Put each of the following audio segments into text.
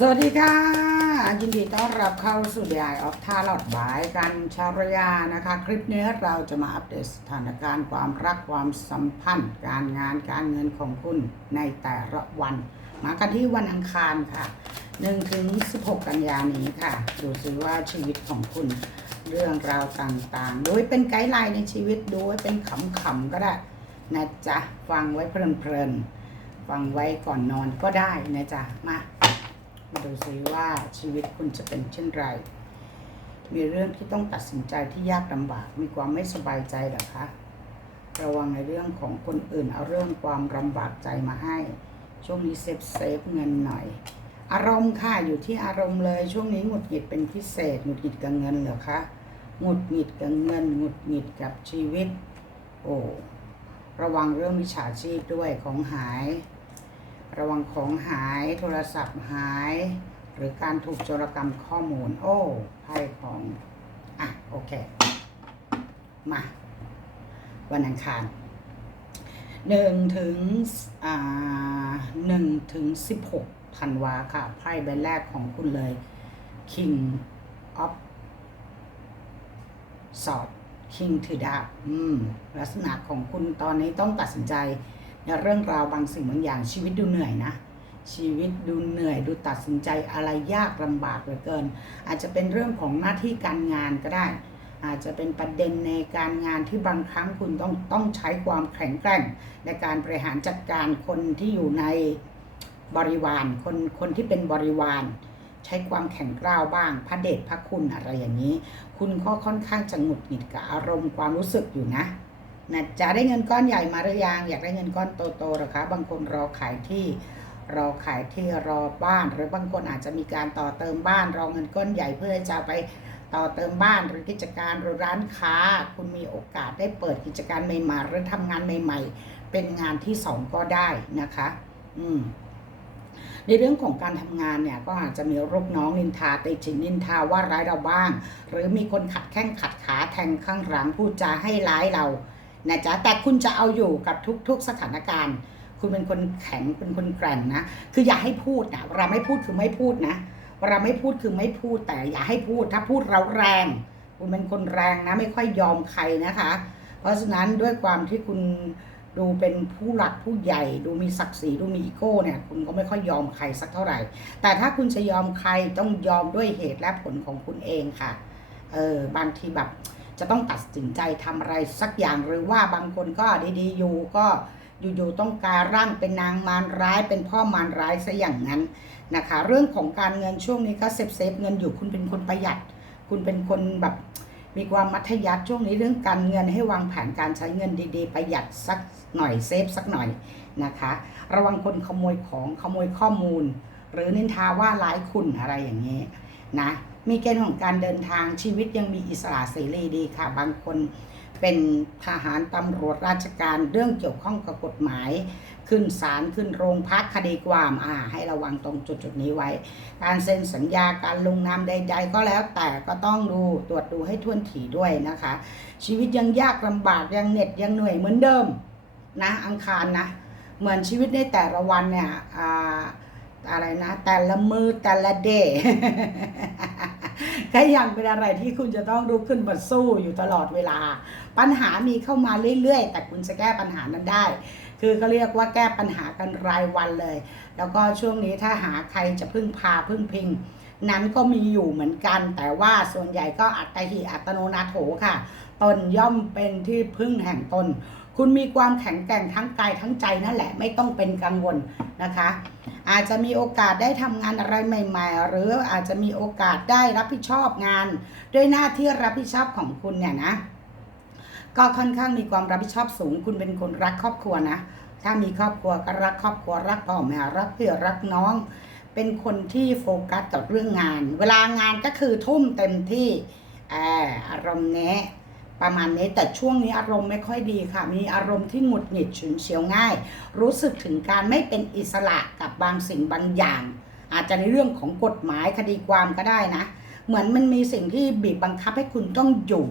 สวัสดีค่ะ ยินดีต้อนรับเข้าสู่ดีไอออฟท่าหลอดบายกันชาวรยานะคะ คลิปนี้เราจะมาอัปเดตสถานการณ์ความรักความสัมพันธ์ การงานการเงินของคุณในแต่ละวัน มากันที่วันอังคารค่ะ1ถึง16 กันยานี้ค่ะ ดูซิว่าชีวิตของคุณเรื่องราวต่างๆ โดยเป็นไกด์ไลน์ในชีวิตดูไว้เป็นขำๆก็ได้นะจ๊ะฟังไว้เพลินๆฟังไว้ก่อนนอนก็ได้นะจ๊ะมา ดูซิว่าชีวิตคุณจะเป็นเช่นไร มีเรื่องที่ต้องตัดสินใจที่ยากลำบาก มีความไม่สบายใจหรอคะ ระวังในเรื่องของคนอื่น เอาเรื่องความลำบากใจมาให้ ช่วงนี้เซฟเซฟเงินหน่อย อารมณ์ค่ะอยู่ที่อารมณ์เลย ช่วงนี้หงุดหงิดเป็นพิเศษหงุดหงิดกับเงินเหรอคะหงุดหงิดกับเงินหงุดหงิดกับชีวิต โอ้ระวังเรื่องมิจฉาชีพด้วยของหาย ระวังของหายโทรศัพท์หาย หรือการถูกโจรกรรมข้อมูล โอ้ไพ่ของ อะ โอเค มา วันอังคารหนึ่งถึงอ่าหนึ่งถึงสิบหกธันวาค่ะ ไพ่ใบแรกของคุณเลย King of สอด King ถือดาบอืม ลักษณะของคุณตอนนี้ต้องตัดสินใจ เรื่องราวบางสิ่งบางอย่างชีวิตดูเหนื่อยนะ ชีวิตดูเหนื่อย ดูตัดสินใจอะไรยากลำบากเหลือเกิน อาจจะเป็นเรื่องของหน้าที่การงานก็ได้ อาจจะเป็นประเด็นในการงานที่บางครั้งคุณต้องต้องใช้ความแข็งแกร่ง ในการบริหารจัดการคนที่อยู่ในบริวารคนคนที่เป็นบริวารใช้ความแข็งกร้าวบ้าง พระเดชพระคุณอะไรอย่างนี้ คุณก็ค่อนข้างจะหงุดหงิดกับอารมณ์ความรู้สึกอยู่นะ นะจะได้เงินก้อนใหญ่มาหรือยังอยากได้เงินก้อนโตๆหรอคะบางคนรอขายที่รอขายที่รอบ้าน หรือบางคนอาจจะมีการต่อเติมบ้าน รอเงินก้อนใหญ่เพื่อจะไปต่อเติมบ้านหรือกิจการหรือร้านค้า คุณมีโอกาสได้เปิดกิจการใหม่ๆหรือทำงานใหม่ ๆ เป็นงานที่สองก็ได้นะคะ อืมในเรื่องของการทำงานเนี่ยก็อาจจะมีลูกน้องนินทาติฉินนินทาว่าร้ายเราบ้าง หรือมีคนขัดแข้งขัดขาแทงข้างหลังพูดจาให้ร้ายเรา นะจ๊ะแต่คุณจะเอาอยู่กับทุก ๆสถานการณ์ คุณเป็นคนแข็งเป็นคนแกร่งนะ คืออย่าให้พูดนะเวลาไม่พูดคือไม่พูดนะเวลาไม่พูดคือไม่พูดแต่อย่าให้พูดถ้าพูดเราแรง คุณเป็นคนแรงนะไม่ค่อยยอมใครนะคะ เพราะฉะนั้นด้วยความที่คุณดูเป็นผู้หลักผู้ใหญ่ดูมีศักดิ์ศรีดูมีอีโก้เนี่ยคุณก็ไม่ค่อยยอมใครสักเท่าไหร่ แต่ถ้าคุณจะยอมใครต้องยอมด้วยเหตุและผลของคุณเองค่ะเออบางทีแบบ จะต้องตัดสินใจทำอะไรสักอย่างหรือว่าบางคนก็ดีๆอยู่ก็อยู่ๆต้องการร่างเป็นนางมารร้ายเป็นพ่อมารร้ายซะอย่างนั้นนะคะ เรื่องของการเงินช่วงนี้ก็เซฟเซฟเงินอยู่คุณเป็นคนประหยัด คุณเป็นคนแบบมีความมัธยัสถ์ช่วงนี้เรื่องการเงินให้วางแผนการใช้เงินดีๆ ประหยัดสักหน่อยเซฟสักหน่อยนะคะ ระวังคนขโมยของขโมยข้อมูล หรือนินทาว่าร้ายคุณอะไรอย่างนี้นะ มีเกณฑ์ของการเดินทางชีวิตยังมีอิสระเสรีดีค่ะ บางคนเป็นทหารตำรวจราชการเรื่องเกี่ยวข้องกับกฎหมาย ขึ้นศาลขึ้นโรงพักคดีความอ่าให้ระวังตรงจุดจุดนี้ไว้ การเซ็นสัญญาการลงนามใด ๆ ก็แล้วแต่ก็ต้องดูตรวจดูให้ท่วนถี่ด้วยนะคะ ชีวิตยังยากลำบากยังเหน็ดยังเหนื่อยเหมือนเดิมนะอังคารนะ เหมือนชีวิตในแต่ละวันเนี่ยอ่าอะไรนะ แต่ละมือแต่ละเดย์ ก็ยังเป็นอะไรที่คุณจะต้องลุกขึ้นมาสู้อยู่ตลอดเวลา ปัญหามีเข้ามาเรื่อยๆ แต่คุณจะแก้ปัญหานั้นได้ คือก็เรียกว่าแก้ปัญหากันรายวันเลย แล้วก็ช่วงนี้ถ้าหาใครจะพึ่งพาพึ่งพิงนั้นก็มีอยู่เหมือนกัน แต่ว่าส่วนใหญ่ก็อัตหิอัตโนนาโถค่ะ ตนย่อมเป็นที่พึ่งแห่งตน คุณมีความแข็งแกร่งทั้งกายทั้งใจนั่นแหละไม่ต้องเป็นกังวลนะคะ อาจจะมีโอกาสได้ทำงานอะไรใหม่ ๆ หรืออาจจะมีโอกาสได้รับผิดชอบงาน ด้วยหน้าที่รับผิดชอบของคุณเนี่ยนะ ก็ค่อนข้างมีความรับผิดชอบสูง คุณเป็นคนรักครอบครัวนะถ้ามีครอบครัวก็รักครอบครัวรักพ่อแม่รักเพื่อนรักน้อง เป็นคนที่โฟกัสกับเรื่องงาน เวลางานก็คือทุ่มเต็มที่ออารมณ์เนี้ ประมาณนี้แต่ช่วงนี้อารมณ์ไม่ค่อยดีค่ะ มีอารมณ์ที่หงุดหงิดฉุนเฉียวง่าย รู้สึกถึงการไม่เป็นอิสระกับบางสิ่งบางอย่าง อาจจะในเรื่องของกฎหมายคดีความก็ได้นะ เหมือนมันมีสิ่งที่บีบบังคับให้คุณต้องอยู่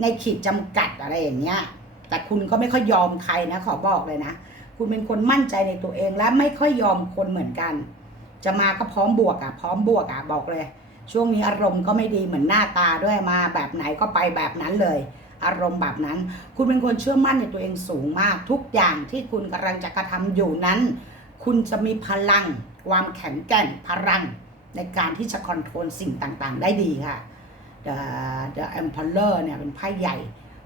ในขีดจำกัดอะไรอย่างเงี้ยแต่คุณก็ไม่ค่อยยอมใครนะขอบอกเลยนะ คุณเป็นคนมั่นใจในตัวเองและไม่ค่อยยอมคนเหมือนกัน จะมาก็พร้อมบวกอะพร้อมบวกอะบอกเลย ช่วงนี้อารมณ์ก็ไม่ดีเหมือนหน้าตาด้วยมาแบบไหนก็ไปแบบนั้นเลย อารมณ์แบบนั้น คุณเป็นคนเชื่อมั่นในตัวเองสูงมาก ทุกอย่างที่คุณกำลังจะกระทำอยู่นั้น คุณจะมีพลัง ความแข็งแกร่งพลังในการที่จะคอนโทรลสิ่งต่างๆ ได้ดีค่ะ The The Emperor เนี่ยเป็นไพ่ใหญ่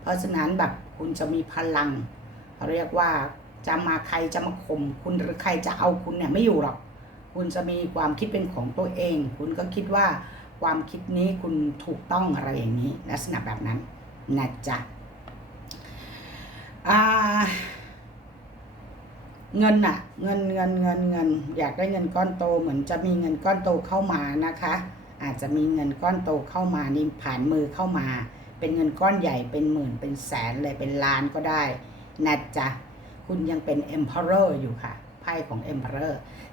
เพราะฉะนั้นแบบคุณจะมีพลัง เรียกว่าจะมาใครจะมาข่มคุณหรือใครจะเอาคุณเนี่ยไม่อยู่หรอก คุณจะมีความคิดเป็นของตัวเอง คุณก็คิดว่าความคิดนี้คุณถูกต้องอะไรอย่างนี้ลักษณะแบบนั้น นะจ๊ะเงินอะเงินเงินเงินเงิน อยากได้เงินก้อนโตเหมือนจะมีเงินก้อนโตเข้ามานะคะ อาจจะมีเงินก้อนโตเข้ามานี่ผ่านมือเข้ามา เป็นเงินก้อนใหญ่เป็นหมื่นเป็นแสนเลยเป็นล้านก็ได้นะจ๊ะคุณยังเป็น emperor อยู่ค่ะไพ่ของ emperor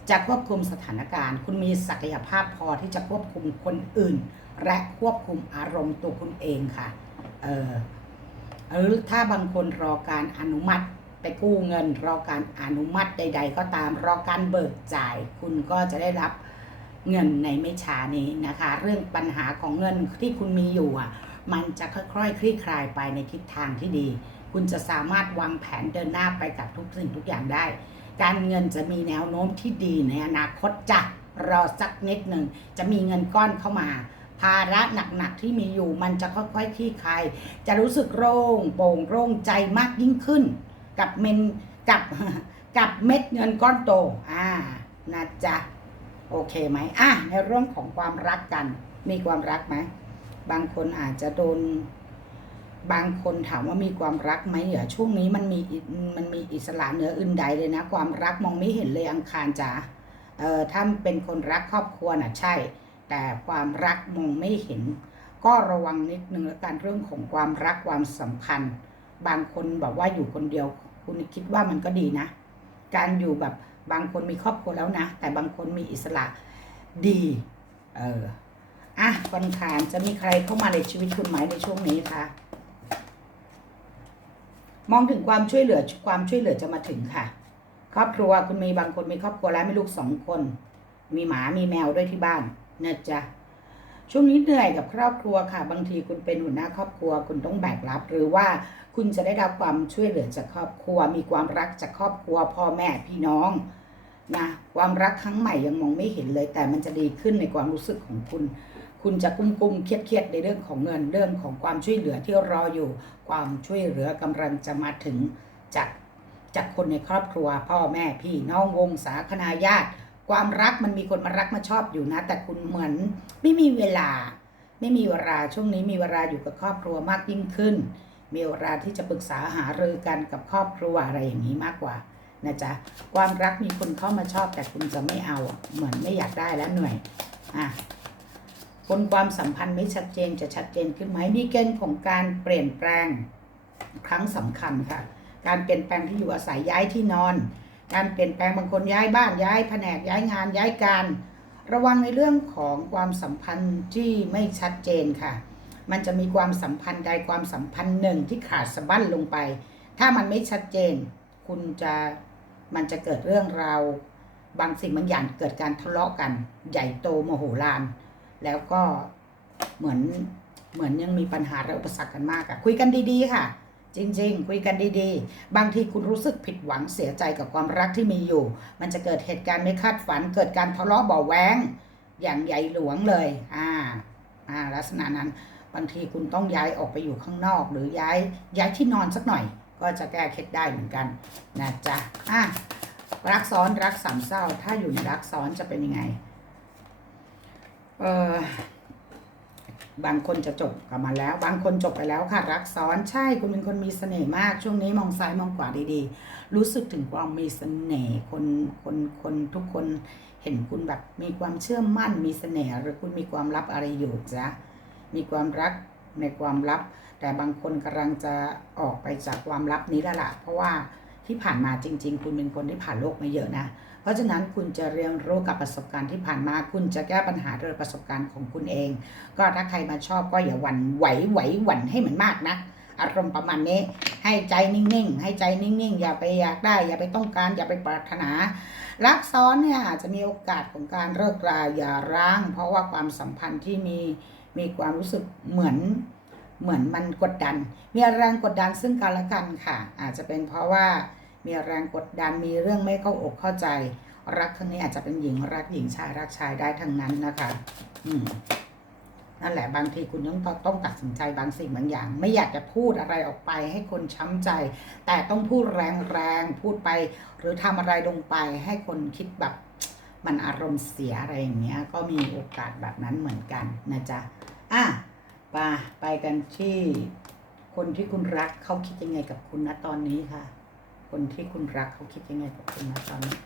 จะควบคุมสถานการณ์ คุณมีศักยภาพพอที่จะควบคุมคนอื่น และควบคุมอารมณ์ตัวคุณเองค่ะ เออหรือถ้าบางคนรอการอนุมัติไปกู้เงิน รอการอนุมัติใด ๆ ก็ตามรอการเบิกจ่าย คุณก็จะได้รับเงินในไม่ช้านี้นะคะ เรื่องปัญหาของเงินที่คุณมีอยู่อะ มันจะค่อยๆคลี่คลายไปในทิศทางที่ดี คุณจะสามารถวางแผนเดินหน้าไปกับทุกสิ่งทุกอย่างได้ การเงินจะมีแนวโน้มที่ดีในอนาคตจะรอสักนิดหนึ่งจะมีเงินก้อนเข้ามา ภาระหนักๆที่มีอยู่มันจะค่อยๆคลี่คลายจะรู้สึกโล่งโปร่งโล่งใจมากยิ่งขึ้น กับเมนกับกับเม็ดเงินก้อนโตอ่านะจ๊ะโอเคไหมอะในเรื่องของความรักกัน มีความรักไหมบางคนอาจจะโดนบางคนถามว่ามีความรักไหมเหรอช่วงนี้มันมีมันมีอิสระเหนืออื่นใดเลยนะ ความรักมองไม่เห็นเลยอังคารจ๋าเอ่อถ้าเป็นคนรักครอบครัวน่ะใช่ แต่ความรักมองไม่เห็น ก็ระวังนิดนึงแล้วกันเรื่องของความรักความสัมพันธ์ บางคนบอกว่าอยู่คนเดียว คุณคิดว่ามันก็ดีนะ การอยู่แบบบางคนมีครอบครัวแล้วนะ แต่บางคนมีอิสระดี เอออะวันขานจะมีใครเข้ามาในชีวิตคุณไหมในช่วงนี้คะมองถึงความช่วยเหลือความช่วยเหลือจะมาถึงค่ะ ครอบครัวคุณมีบางคนมีครอบครัวแล้วมีลูกสองคน มีหมามีแมวด้วยที่บ้าน นะจ๊ะช่วงนี้เหนื่อยกับครอบครัวค่ะ บางทีคุณเป็นหัวหน้าครอบครัว คุณต้องแบกรับ หรือว่าคุณจะได้รับความช่วยเหลือจากครอบครัว มีความรักจากครอบครัว พ่อแม่พี่น้องนะความรักครั้งใหม่ยังมองไม่เห็นเลย แต่มันจะดีขึ้นในความรู้สึกของคุณ คุณจะกุ้มกุ้มเครียดเครียดในเรื่องของเงินเรื่องของความช่วยเหลือที่รออยู่ ความช่วยเหลือกำลังจะมาถึงจากจากคนในครอบครัว พ่อแม่พี่น้องวงศาคณาญาติ ความรักมันมีคนมารักมาชอบอยู่นะ แต่คุณเหมือนไม่มีเวลา ไม่มีเวลาช่วงนี้มีเวลาอยู่กับครอบครัวมากยิ่งขึ้น มีเวลาที่จะปรึกษาหารือกันกับครอบครัวอะไรอย่างนี้มากกว่านะจ๊ะความรักมีคนเข้ามาชอบแต่คุณจะไม่เอาเหมือนไม่อยากได้แล้วเหนื่อยอะคนความสัมพันธ์ไม่ชัดเจนจะชัดเจนขึ้นไหมมีเกณฑ์ของการเปลี่ยนแปลงครั้งสำคัญค่ะ การเปลี่ยนแปลงที่อยู่อาศัยย้ายที่นอน การเปลี่ยนแปลงบางคนย้ายบ้านย้ายแผนกย้ายงานย้ายการ ระวังในเรื่องของความสัมพันธ์ที่ไม่ชัดเจนค่ะ มันจะมีความสัมพันธ์ใดความสัมพันธ์หนึ่งที่ขาดสะบั้นลงไป ถ้ามันไม่ชัดเจน คุณจะมันจะเกิดเรื่องราวบางสิ่งบางอย่างเกิดการทะเลาะกัน ใหญ่โตโมโหลาน แล้วก็เหมือนเหมือนยังมีปัญหาและอุปสรรคกันมากอะคุยกันดีๆค่ะ จริง ๆ คุยกันดีๆ บางทีคุณรู้สึกผิดหวังเสียใจกับความรักที่มีอยู่ มันจะเกิดเหตุการณ์ไม่คาดฝัน เกิดการทะเลาะเบาะแว้ง อย่างใหญ่หลวงเลย อ่า อ่า ลักษณะนั้น บางทีคุณต้องย้ายออกไปอยู่ข้างนอก หรือย้าย ย้ายที่นอนสักหน่อย ก็จะแก้เคล็ดได้เหมือนกัน นะจ๊ะ อะ รักซ้อนรักสามเศร้า ถ้าอยู่ในรักซ้อนจะเป็นยังไง เออ บางคนจะจบกลับมาแล้ว บางคนจบไปแล้วค่ะ รักซ้อนใช่คุณเป็นคนมีเสน่ห์มาก ช่วงนี้มองซ้ายมองขวาดีๆ รู้สึกถึงความมีเสน่ห์คนคนคนทุกคนเห็นคุณแบบมีความเชื่อมั่นมีเสน่ห์หรือคุณมีความลับอะไรอยู่จ๊ะมีความรักในความลับ แต่บางคนกำลังจะออกไปจากความลับนี้แล้วล่ะเพราะว่า ที่ผ่านมาจริง ๆ คุณเป็นคนที่ผ่านโลกมาเยอะนะ เพราะฉะนั้นคุณจะเรียนรู้กับประสบการณ์ที่ผ่านมา คุณจะแก้ปัญหาโดยประสบการณ์ของคุณเอง ก็ถ้าใครมาชอบก็อย่าหวั่นไหวไหวหวั่นให้มันมากนะอารมณ์ประมาณนี้ ให้ใจนิ่งๆ ให้ใจนิ่งๆ อย่าไปอยากได้ อย่าไปต้องการ อย่าไปปรารถนา รักซ้อนเนี่ยอาจจะมีโอกาสของการเลิกราอย่าร้าง เพราะว่าความสัมพันธ์ที่มีมีความรู้สึกเหมือนเหมือนมันกดดัน มีแรงกดดันซึ่งกันและกันค่ะ อาจจะเป็นเพราะว่า มีแรงกดดันมีเรื่องไม่เข้าอกเข้าใจ รักครั้งนี้อาจจะเป็นหญิงรักหญิงชายรักชายได้ทั้งนั้นนะคะ อืมนั่นแหละบางทีคุณต้องต้องตัดสินใจบางสิ่งบางอย่าง ไม่อยากจะพูดอะไรออกไปให้คนช้ำใจ แต่ต้องพูดแรงๆพูดไป หรือทำอะไรลงไปให้คนคิดแบบมันอารมณ์เสียอะไรอย่างเงี้ย ก็มีโอกาสแบบนั้นเหมือนกันนะจ๊ะอะไปไปกันที่คนที่คุณรักเขาคิดยังไงกับคุณนะตอนนี้ค่ะ คนที่คุณรักเขาคิดยังไงกับคุณนะตอนนี้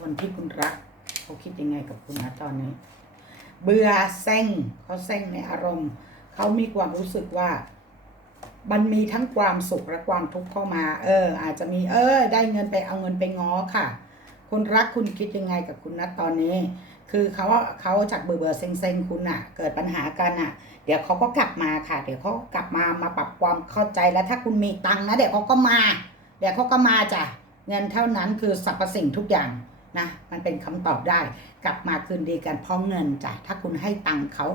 คนที่คุณรักเขาคิดยังไงกับคุณนะตอนนี้ เบื่อเซ็งเขาเซ็งในอารมณ์ เขามีความรู้สึกว่า มันมีทั้งความสุขและความทุกข์เข้ามา เออ อาจจะมี เออ ได้เงินไปเอาเงินไปง้อค่ะ คนรักคุณคิดยังไงกับคุณนัทตอนนี้ คือเขาเขาจากเบื่อเบื่อเซ็งเซ็งคุณอะเกิดปัญหากันอะเดี๋ยวเขาก็กลับมาค่ะ เดี๋ยวเขากลับมามาปรับความเข้าใจแล้วถ้าคุณมีตังค์นะเดี๋ยวเขาก็มา เดี๋ยวเขาก็มาจ้ะเงินเท่านั้นคือสรรพสิ่งทุกอย่างนะมันเป็นคำตอบได้ กลับมาคืนดีกันเพราะเงินจ้ะถ้าคุณให้ตังค์เขา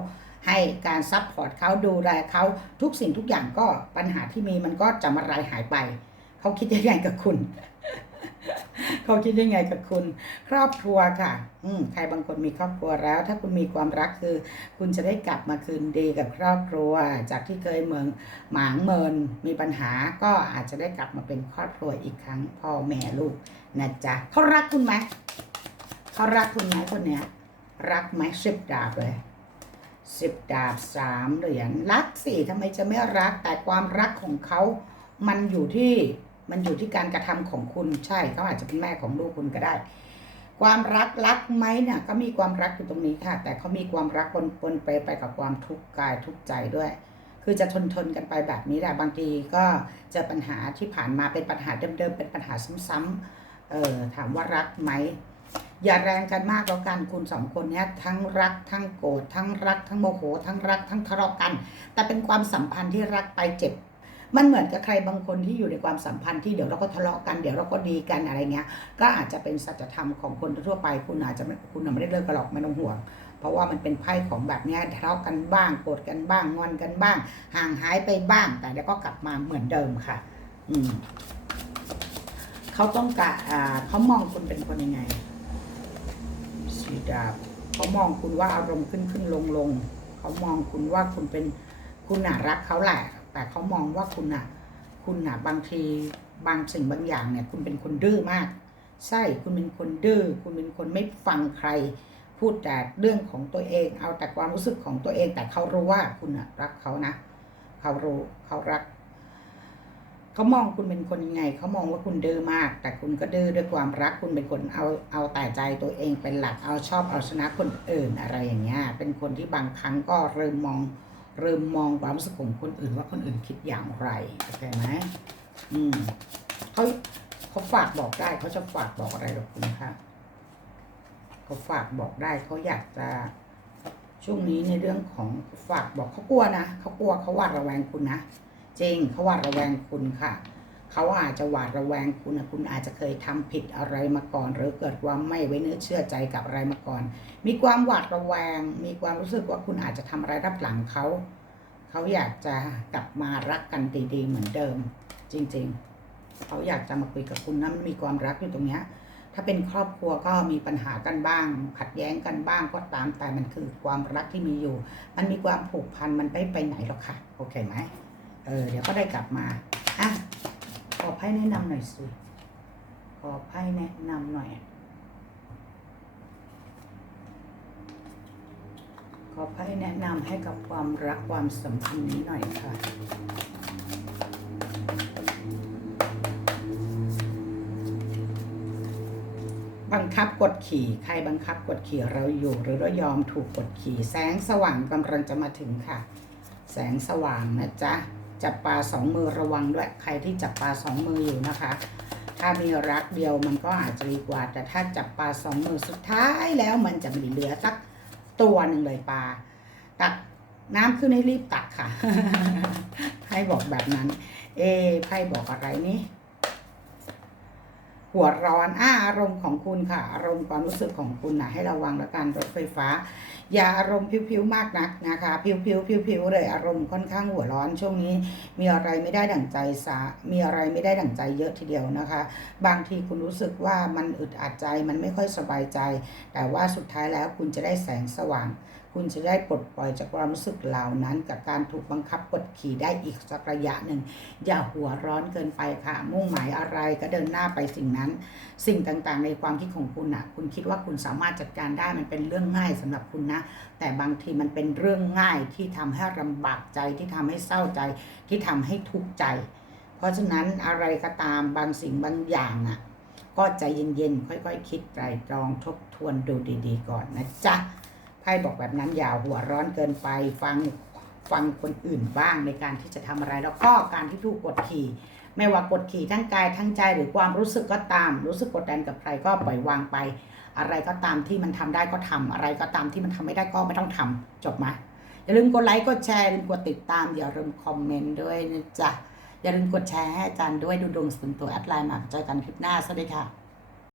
ให้การซัพพอร์ตเขาดูแลเขาทุกสิ่งทุกอย่างก็ปัญหาที่มีมันก็จะมาลายหายไปเขาคิดยังไงกับคุณ เขาคิดยังไงกับคุณครอบครัวค่ะ อืมใครบางคนมีครอบครัวแล้ว ถ้าคุณมีความรักคือ คุณจะได้กลับมาคืนดีกับครอบครัว จากที่เคยเมืองหมางเมินมีปัญหาก็อาจจะได้กลับมาเป็นครอบครัวอีกครั้งพ่อแม่ลูกนะจ๊ะเขารักคุณไหมเขารักคุณไหมคนเนี้ย รักไหมสิบดาบเลยสิบดาบสามเหรียญรักสิทำไมจะไม่รักแต่ความรักของเขา มันอยู่ที่ มันอยู่ที่การกระทำของคุณใช่เขาอาจจะเป็นแม่ของลูกคุณก็ได้ ความรักรักไหมเนี่ยก็มีความรักอยู่ตรงนี้ค่ะ แต่เขามีความรักปนปนไปไปกับความทุกข์กายทุกข์ใจด้วย คือจะทนทนกันไปแบบนี้แหละบางทีก็เจอปัญหาที่ผ่านมาเป็นปัญหาเดิมๆเป็นปัญหาซ้ำๆเออถามว่ารักไหมอย่าแรงกันมากแล้วกันคุณสองคนเนี้ยทั้งรักทั้งโกรธทั้งรักทั้งโมโห ทั้งรักทั้งทะเลาะกัน แต่เป็นความสัมพันธ์ที่รักไปเจ็บ มันเหมือนกับใครบางคนที่อยู่ในความสัมพันธ์ที่เดี๋ยวเราก็ทะเลาะกันเดี๋ยวเราก็ดีกันอะไรเงี้ย ก็อาจจะเป็นสัจธรรมของคนทั่วไป คุณอาจจะไม่คุณอาจไม่ได้เลิกกันหรอกไม่ต้องห่วง เพราะว่ามันเป็นไพ่ของแบบนี้ทะเลาะกันบ้างโกรธกันบ้างงอนกันบ้าง ห่างหายไปบ้าง แต่เดี๋ยวก็กลับมาเหมือนเดิมค่ะ อืมเขาต้องการอ่าเขามองคุณเป็นคนยังไงสีดาบเขามองคุณว่าอารมณ์ขึ้นขึ้นลงลงเขามองคุณว่าคุณเป็นคุณน่ะรักเขาแหละ แต่เขามองว่าคุณน่ะคุณน่ะบางทีบางสิ่งบางอย่างเนี่ย คุณเป็นคนดื้อมากใช่คุณเป็นคนดื้อคุณเป็นคนไม่ฟังใคร พูดแต่เรื่องของตัวเอง เอาแต่ความรู้สึกของตัวเอง แต่เขารู้ว่าคุณน่ะรักเขานะเขารู้เขารักเขามองคุณเป็นคนยังไงเขามองว่าคุณดื้อมาก แต่คุณก็ดื้อด้วยความรักคุณเป็นคนเอาเอาแต่ใจตัวเองเป็นหลักเอาชอบเอาชนะคนอื่นอะไรอย่างเงี้ยเป็นคนที่บางครั้งก็เริ่มมอง เริ่มมองความรู้สึกของคนอื่นว่าคนอื่นคิดอย่างไรเข้าใจไหมอืมเขาเขาฝากบอกได้เขาจะฝากบอกอะไรกับคุณคะเขาฝากบอกได้เขาอยากจะช่วงนี้ในเรื่องของฝากบอกเขากลัวนะเขากลัวเขาหวาดระแวงคุณนะจริงเขาหวาดระแวงคุณค่ะ เขาอาจจะหวาดระแวงคุณนะคุณอาจจะเคยทำผิดอะไรมาก่อน หรือเกิดความไม่ไว้เนื้อเชื่อใจกับอะไรมาก่อน มีความหวาดระแวง มีความรู้สึกว่าคุณอาจจะทำอะไรรับหลังเขาเขาอยากจะกลับมารักกันดีๆเหมือนเดิม จริง ๆ เขาอยากจะมาคุยกับคุณนะมันมีความรักอยู่ตรงเนี้ยถ้าเป็นครอบครัวก็มีปัญหากันบ้าง ขัดแย้งกันบ้างก็ตามแต่มันคือความรักที่มีอยู่ มันมีความผูกพันมันไม่ไปไหนหรอกค่ะ โอเคไหมเออเดี๋ยวก็ได้กลับมาอะ อไพ่แนะนำหน่อยสิ ขอไพ่แนะนำหน่อย ขอไพ่แนะนำให้กับความรักความสัมพันธ์นี้หน่อยค่ะบังคับกดขี่ใครบังคับกดขี่เราอยู่ หรือเรายอมถูกกดขี่ แสงสว่างกำลังจะมาถึงค่ะ แสงสว่างนะจ๊ะ จับปลาสองมือระวังด้วยใครที่จับปลาสองมืออยู่นะคะ ถ้ามีรักเดียวมันก็อาจจะดีกว่า แต่ถ้าจับปลาสองมือสุดท้ายแล้วมันจะไม่เหลือสักตัวหนึ่งเลยปลาตักน้ำขึ้นให้รีบตักค่ะไพ่บอกแบบนั้น เอไพ่บอกอะไรนี่ หัวร้อนอ่าอารมณ์ของคุณค่ะ อารมณ์ความรู้สึกของคุณนะให้ระวังแล้วกันรถไฟฟ้า อย่าอารมณ์พิวๆมากนักนะคะ พิวๆพิวๆเลยอารมณ์ค่อนข้างหัวร้อนช่วงนี้ มีอะไรไม่ได้ดั่งใจสามีอะไรไม่ได้ดั่งใจเยอะทีเดียวนะคะ บางทีคุณรู้สึกว่ามันอึดอัดใจมันไม่ค่อยสบายใจ แต่ว่าสุดท้ายแล้วคุณจะได้แสงสว่าง คุณจะได้ปลดปล่อยจากความรู้สึกเหล่านั้น กับการถูกบังคับกดขี่ได้อีกสักระยะหนึ่ง อย่าหัวร้อนเกินไปค่ะ มุ่งหมายอะไรก็เดินหน้าไปสิ่งนั้น สิ่งต่างๆ ในความคิดของคุณอะคุณคิดว่าคุณสามารถจัดการได้มันเป็นเรื่องง่ายสำหรับคุณนะ แต่บางทีมันเป็นเรื่องง่ายที่ทำให้ลำบากใจที่ทำให้เศร้าใจที่ทำให้ทุกข์ใจ เพราะฉะนั้นอะไรก็ตามบางสิ่งบางอย่างอะก็ใจเย็นๆ ค่อยๆ คิดไตรตรองทบทวนดูดีๆ ก่อนนะจ๊ะ ไพ่บอกแบบนั้นอย่าหัวร้อนเกินไปฟังฟังคนอื่นบ้างในการที่จะทำอะไร แล้วก็การที่ถูกกดขี่ ไม่ว่ากดขี่ทั้งกายทั้งใจหรือความรู้สึกก็ตาม รู้สึกกดดันกับใครก็ปล่อยวางไป อะไรก็ตามที่มันทำได้ก็ทำอะไรก็ตามที่มันทำไม่ได้ก็ไม่ต้องทำจบไหมอย่าลืมกดไลค์กดแชร์อย่าลืมกดติดตามอย่าลืมคอมเมนต์ด้วยนะจ๊ะอย่าลืมกดแชร์ให้อาจารย์ด้วยดูดวงส่วนตัวแอดไลน์มาเจอกันคลิปหน้าสวัสดีค่ะ